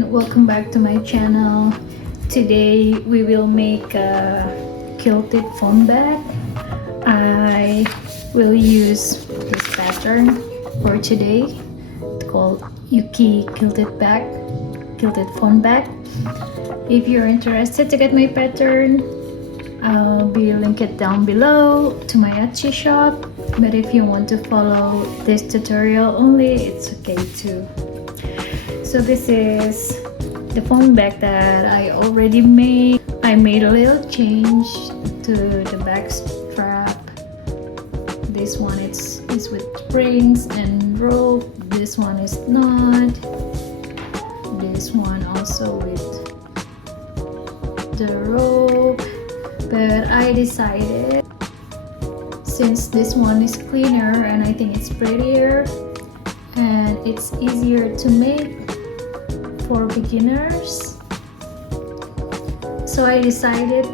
everyone, welcome back to my channel. Today we will make a quilted phone bag. I will use this pattern for today. It's called Yuki Quilted Phone Bag. If you're interested to get my pattern, I'll be linked it down below to my Etsy shop. But if you want to follow this tutorial only, it's okay too. So this is the phone bag that I already made. I made a little change to the back strap. This one is with springs and rope. This one is not. This one also with the rope. But I decided, since this one is cleaner and I think it's prettier and it's easier to make for beginners, so I decided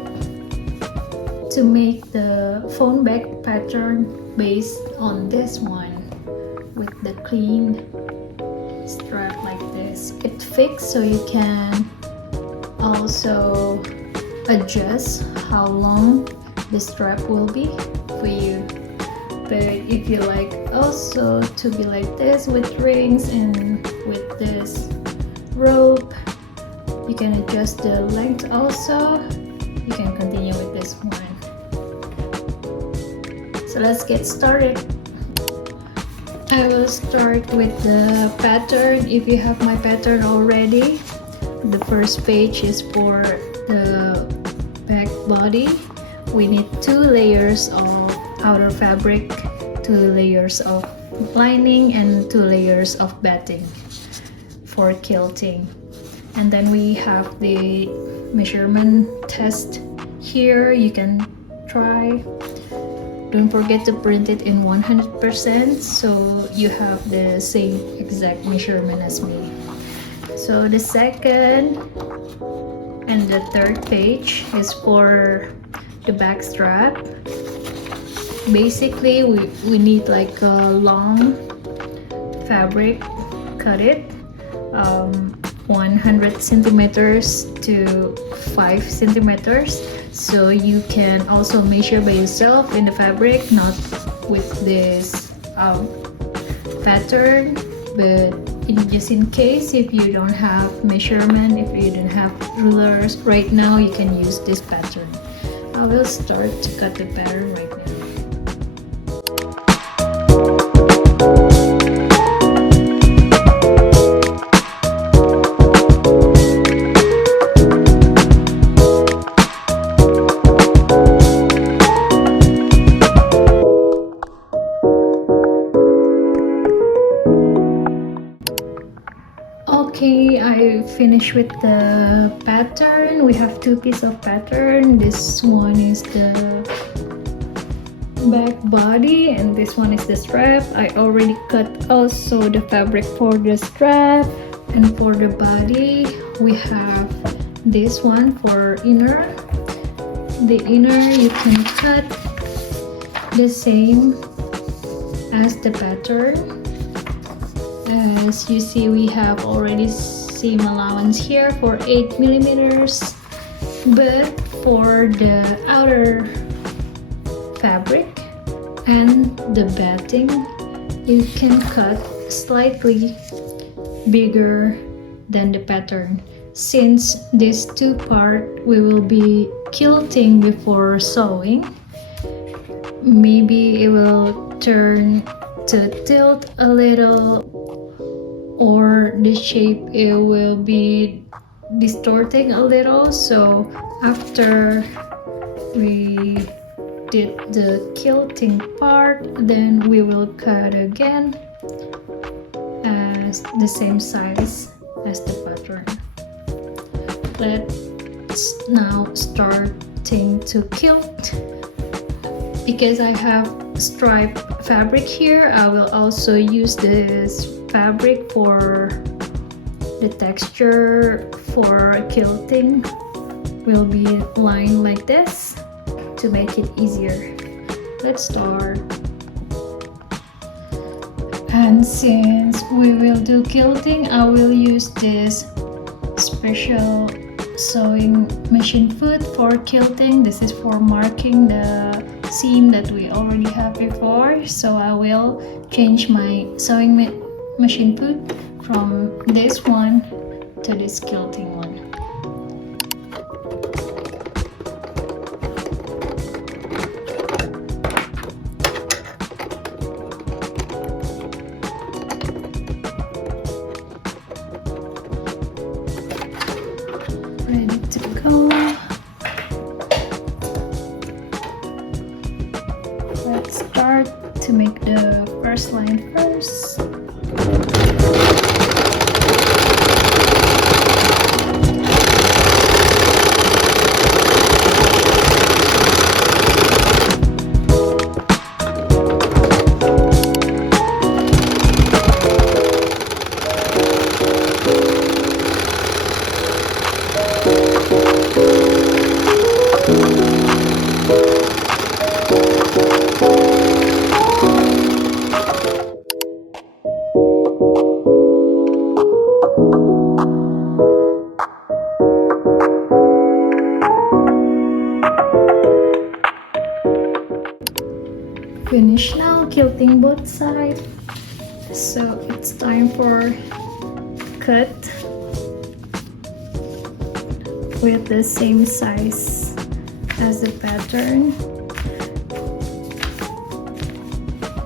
to make the phone bag pattern based on this one with the clean strap like this. It's fixed, so you can also adjust how long the strap will be for you. But if you like also to be like this with rings and with this rope, you can adjust the length also. You can continue with this one. So let's get started. I will start with the pattern. If you have my pattern already, the first page is for the back body. We need 2 layers of outer fabric, 2 layers of lining, and 2 layers of batting for quilting. And then we have the measurement test here. You can try. Don't forget to print it in 100% so you have the same exact measurement as me. So the second and the third page is for the back strap. Basically we need like a long fabric, cut it 100 centimeters to 5 centimeters, so you can also measure by yourself in the fabric, not with this pattern. But just in case, if you don't have measurement, if you don't have rulers right now, you can use this pattern. I will start to cut the pattern right now. Okay, I finished with the pattern. We have 2 pieces of pattern. This one is the back body and this one is the strap. I already cut also the fabric for the strap, and for the body we have this one for inner. The inner you can cut the same as the pattern. As you see, we have already seam allowance here for 8 millimeters, but for the outer fabric and the batting, you can cut slightly bigger than the pattern. Since these 2 parts we will be quilting before sewing, maybe it will turn to tilt a little, or the shape it will be distorting a little. So after we did the quilting part, then we will cut again as the same size as the pattern. Let's now starting to quilt. Because I have striped fabric here, I will also use this fabric for the texture. For quilting will be lined like this to make it easier. Let's start. And since we will do quilting, I will use this special sewing machine foot for quilting. This is for marking the seam that we already have before, so I will change my sewing machine foot from this one to this quilting one. Ready to go. Let's start to make the first line first. Finished now quilting both sides, so it's time for cut with the same size as the pattern.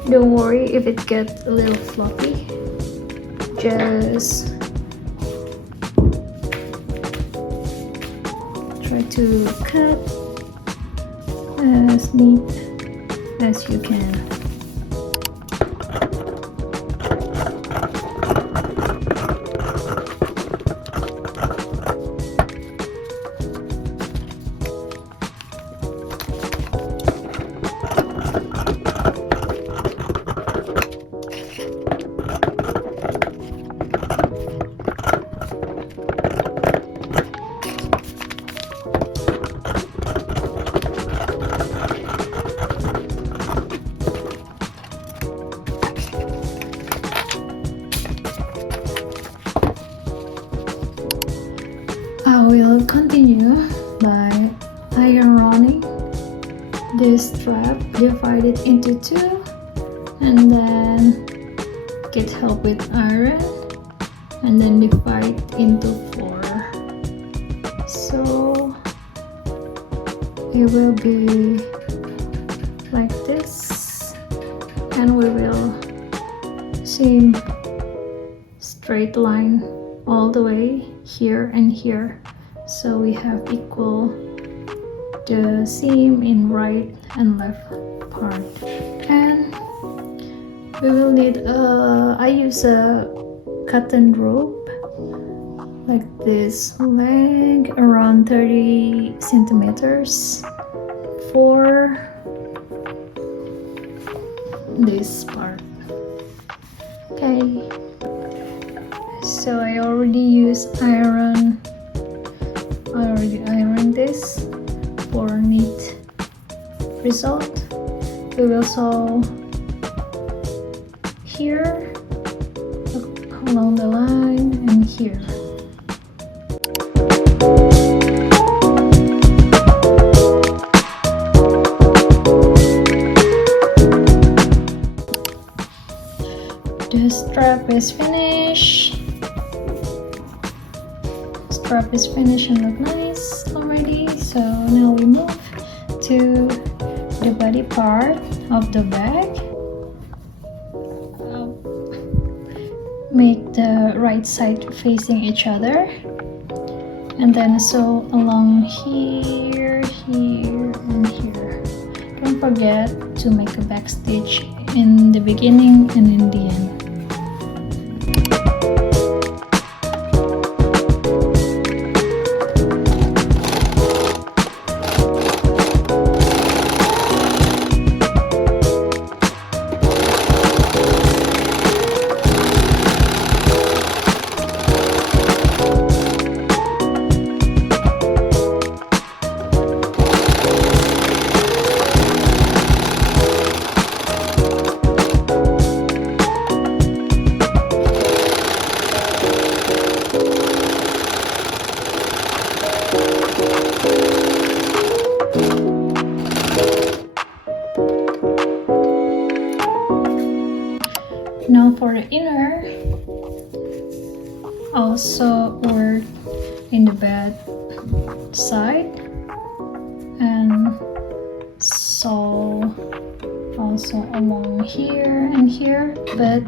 Don't worry if it gets a little floppy, just try to cut as neat as you can. I will continue by ironing this strap, divide it into two, and then get help with iron, and then divide into four. So it will be like this, and we will seam straight line all the way here and here, so we have equal the seam in right and left part. And we will need I use a cotton rope like this, length around 30 centimeters for this part. Okay, so I already ironed this for neat result. We will sew here along the line and here. The strap is finished. Strap is finished and look nice already. So now we move to the body part of the bag. Make the right side facing each other, and then sew along here, here, and here. Don't forget to make a back stitch in the beginning and in the end. also work in the bed side and sew also along here and here, but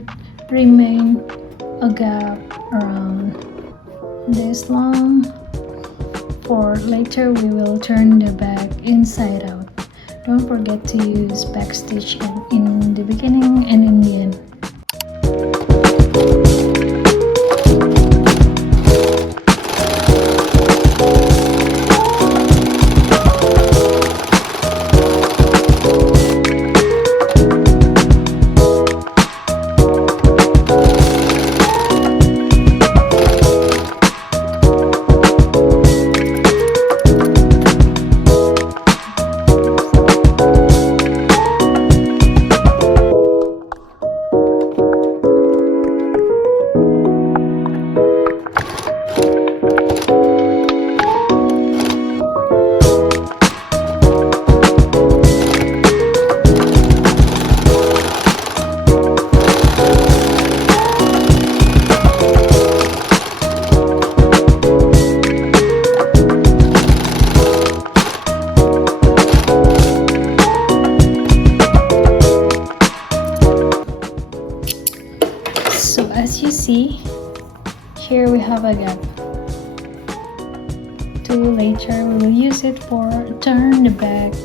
remain a gap around this long. For later we will turn the bag inside out. Don't forget to use backstitch in the beginning and in the end. So as you see, here we have a gap. Later we will use it for turn the bag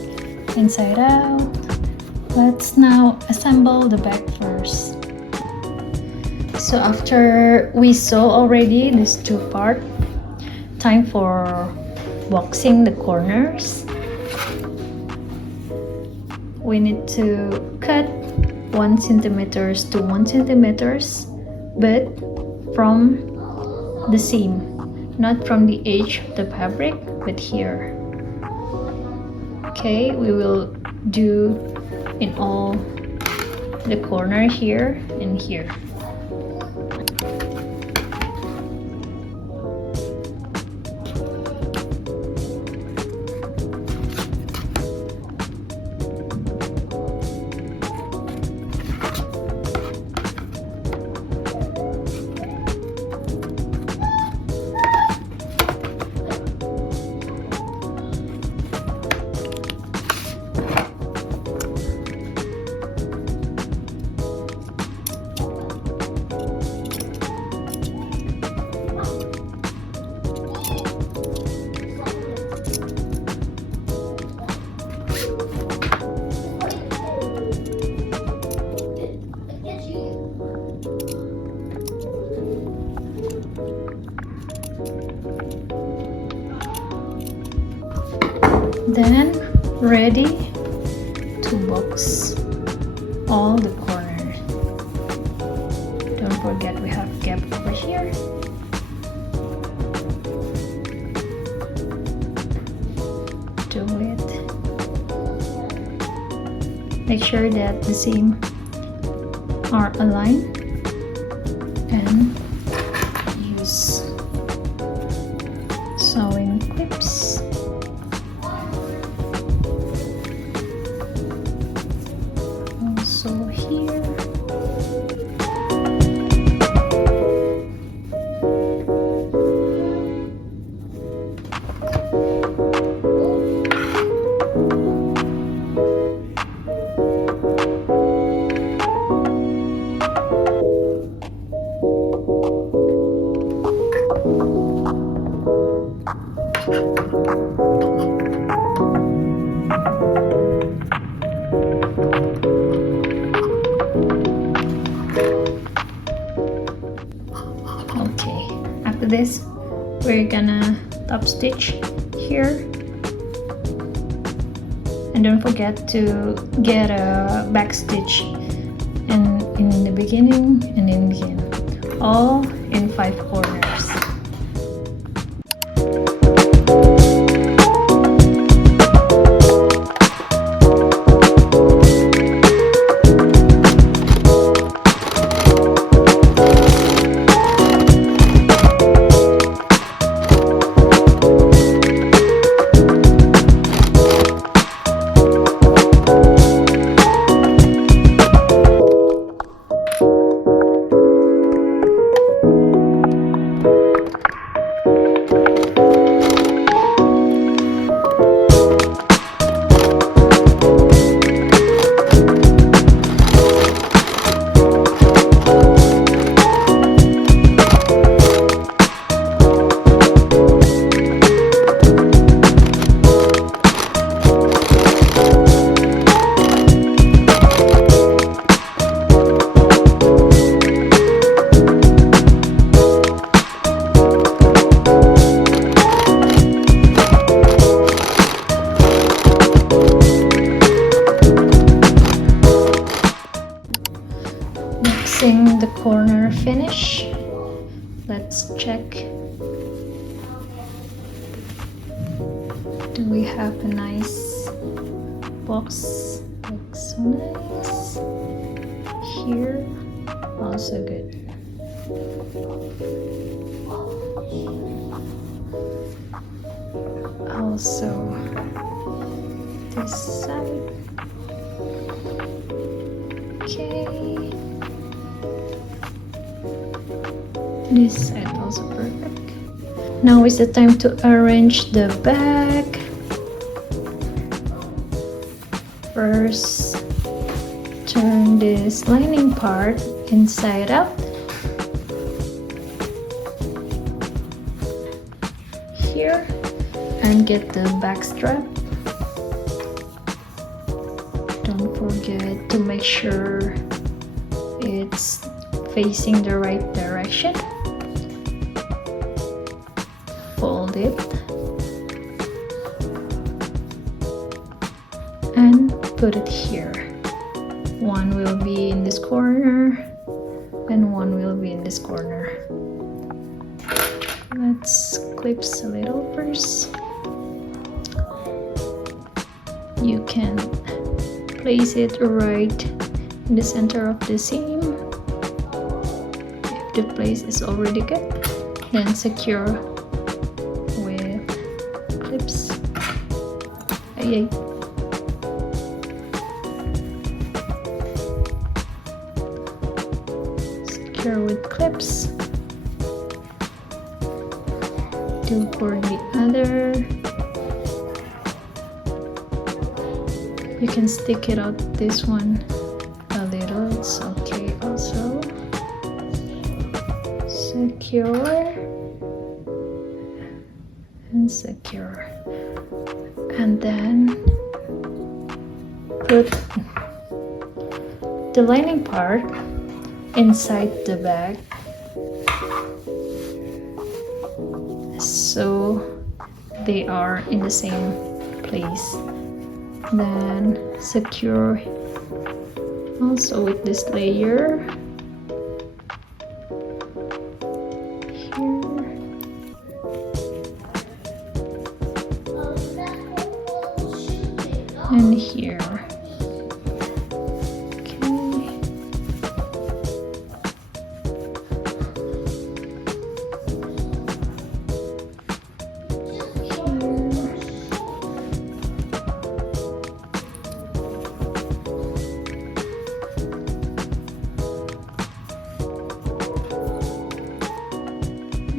inside out. Let's now assemble the bag first. So after we sew already these two parts, time for boxing the corners. We need to cut 1 centimeters to 1 centimeters, but from the seam, not from the edge of the fabric, but here. Okay, we will do in all the corner here and here. Then ready to box all the corners. Don't forget we have gap over here. Do it. Make sure that the seam are aligned and use sewing clips. Also here. Okay, after this we're gonna top stitch here, and don't forget to get a back stitch in the beginning and in the end, all in 5 corners. corner finish. Let's check. Do we have a nice box? Looks so nice. Here, also good. Also, this side. Okay. This side also perfect. Now is the time to arrange the bag. First, turn this lining part inside out. Here, and get the back strap. Don't forget to make sure it's facing the right direction. Fold it and put it here. One will be in this corner and one will be in this corner. Let's clip a little first. You can place it right in the center of the seam. If the place is already good, then secure with clips. Ay. Secure with clips. Do for the other. You can stick it out this one a little, it's okay also. Secure and secure. And then put the lining part inside the bag. So they are in the same place. Then secure also with this layer here and here.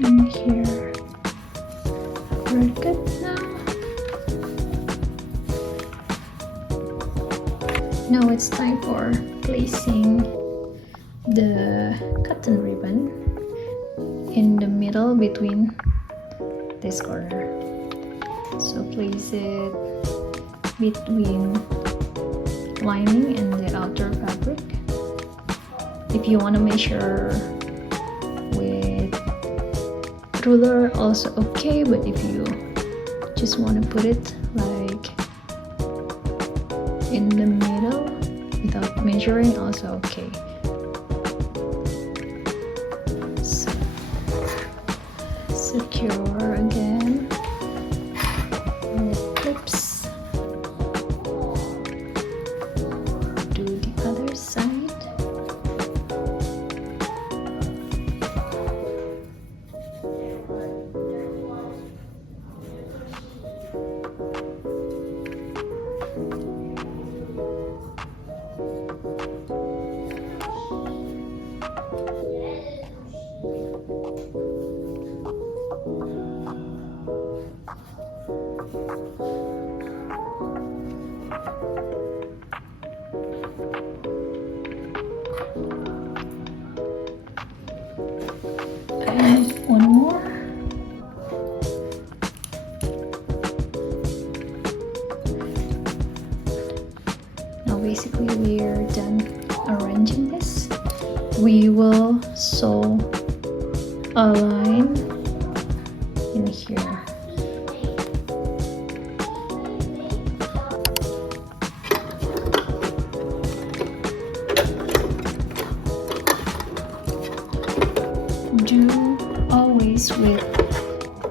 And here. We're good now. Now it's time for placing the cotton ribbon in the middle between this corner. So place it between lining and the outer fabric. If you want to measure with ruler, also okay, but if you just want to put it like in the middle without measuring, also okay. So, secure again with clips. Do the other side. And one more. Now basically we're done arranging this. We will sew a line in here. with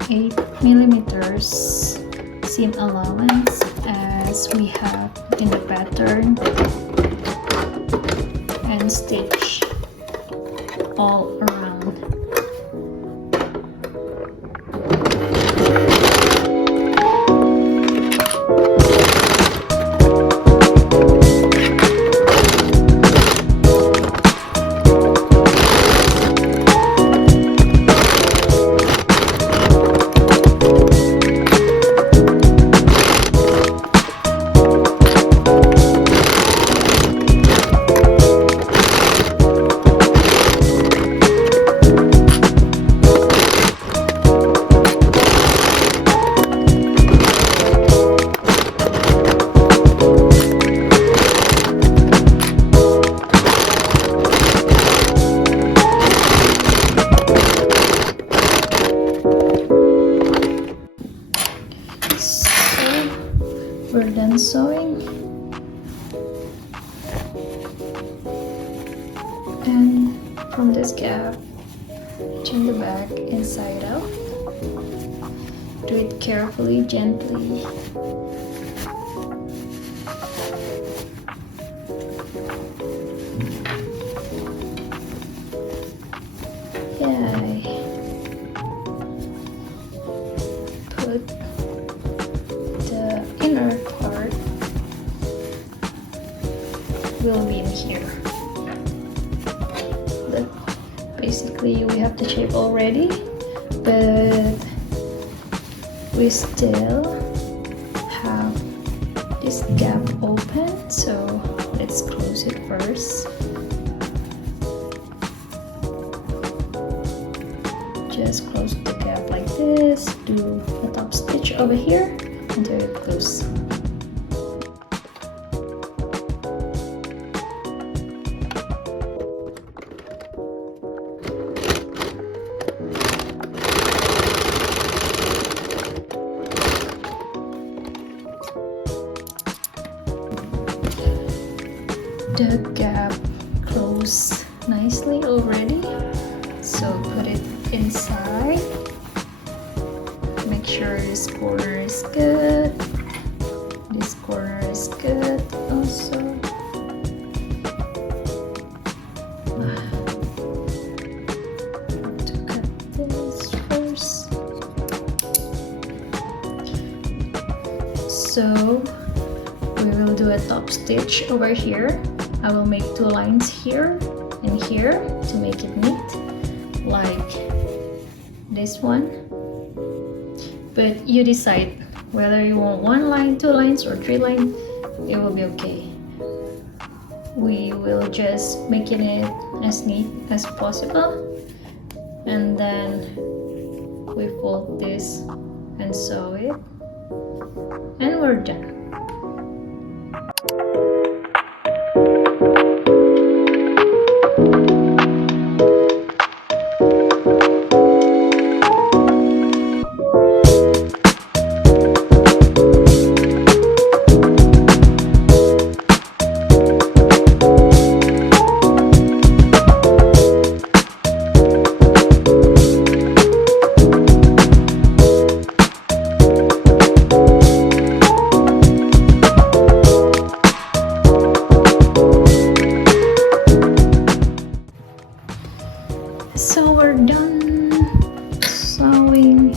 8mm seam allowance as we have in the pattern, and stitch all around. We're done sewing, and from this gap turn the back inside out. Do it carefully, gently. Yay. Put the inner part will be in here. But basically we have the shape already, but we still have this gap open, so let's close it first. Just close the gap like this, do a top stitch over here until it closes. The gap closed nicely already, so put it inside. Make sure this corner is good, this corner is good also. To cut this first. So we will do a top stitch over here. I will make 2 lines here and here to make it neat, like this one. But you decide whether you want 1 line, 2 lines, or 3 lines. It will be okay. We will just making it as neat as possible, and then we fold this and sew it, and we're done. So we're done sewing,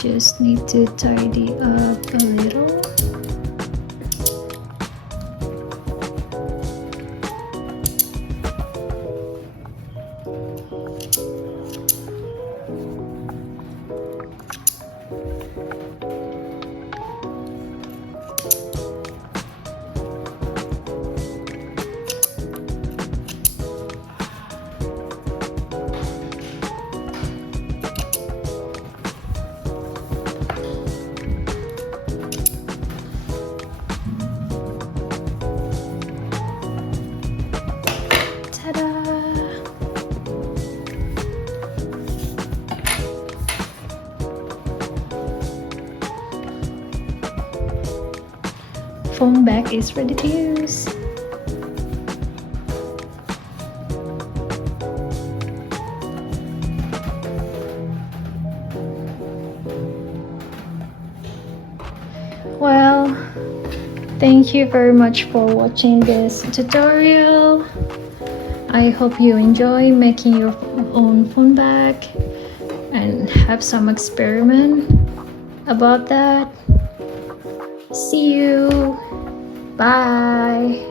just need to tidy up a little. Phone bag is ready to use. thank you very much for watching this tutorial. I hope you enjoy making your own phone bag and have some experiment about that. See you. Bye.